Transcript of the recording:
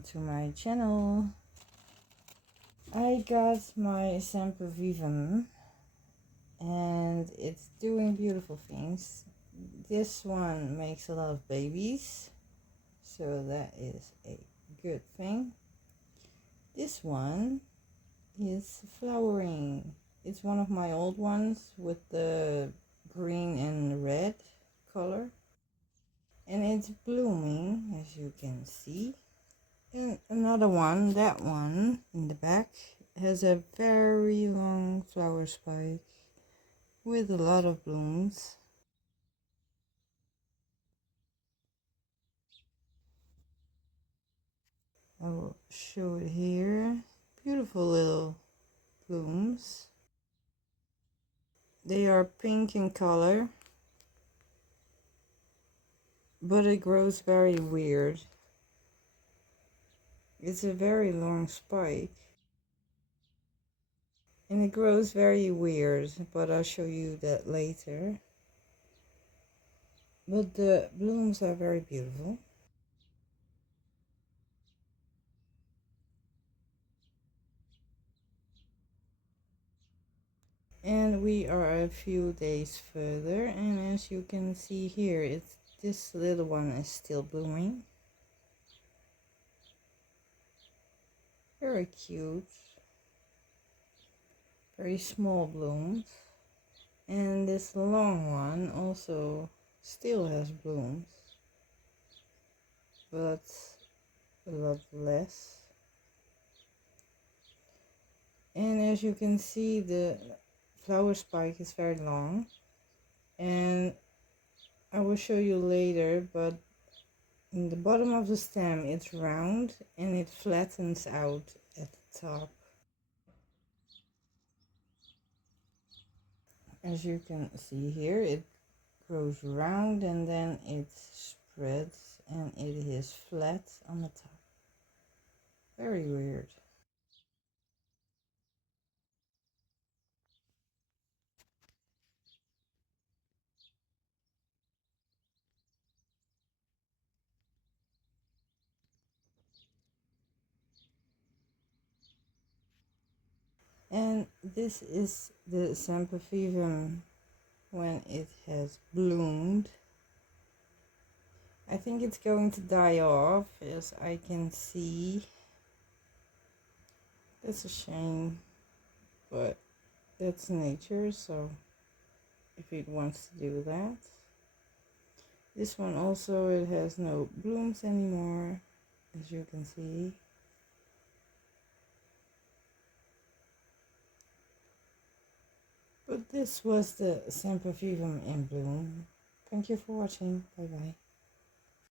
welcome to my channel. I got my Sempervivum and it's doing beautiful things. This one makes a lot of babies, so that is a good thing. This one is flowering. It's one of my old ones with the green and red color, and it's blooming, as you can see. And another one, that one in the back, has a very long flower spike with a lot of blooms. I will show it here. Beautiful little blooms. They are pink in color, but it grows very weird. It's a very long spike and it grows very weird, but I'll show you that later. But the blooms are very beautiful. And we are a few days further, and as you can see here, this little one is still blooming. Very cute. Very small blooms. And this long one also still has blooms, but a lot less. And as you can see, the flower spike is very long, and I will show you later, but in the bottom of the stem it's round and it flattens out at the top. As you can see here, it grows round and then it spreads and it is flat on the top. Very weird. And this is the Sempervivum when it has bloomed. I think it's going to die off, as I can see. That's a shame, but that's nature, so if it wants to do that. This one also, it has no blooms anymore, as you can see. But this was the Sempervivum in bloom. Thank you for watching. Bye bye.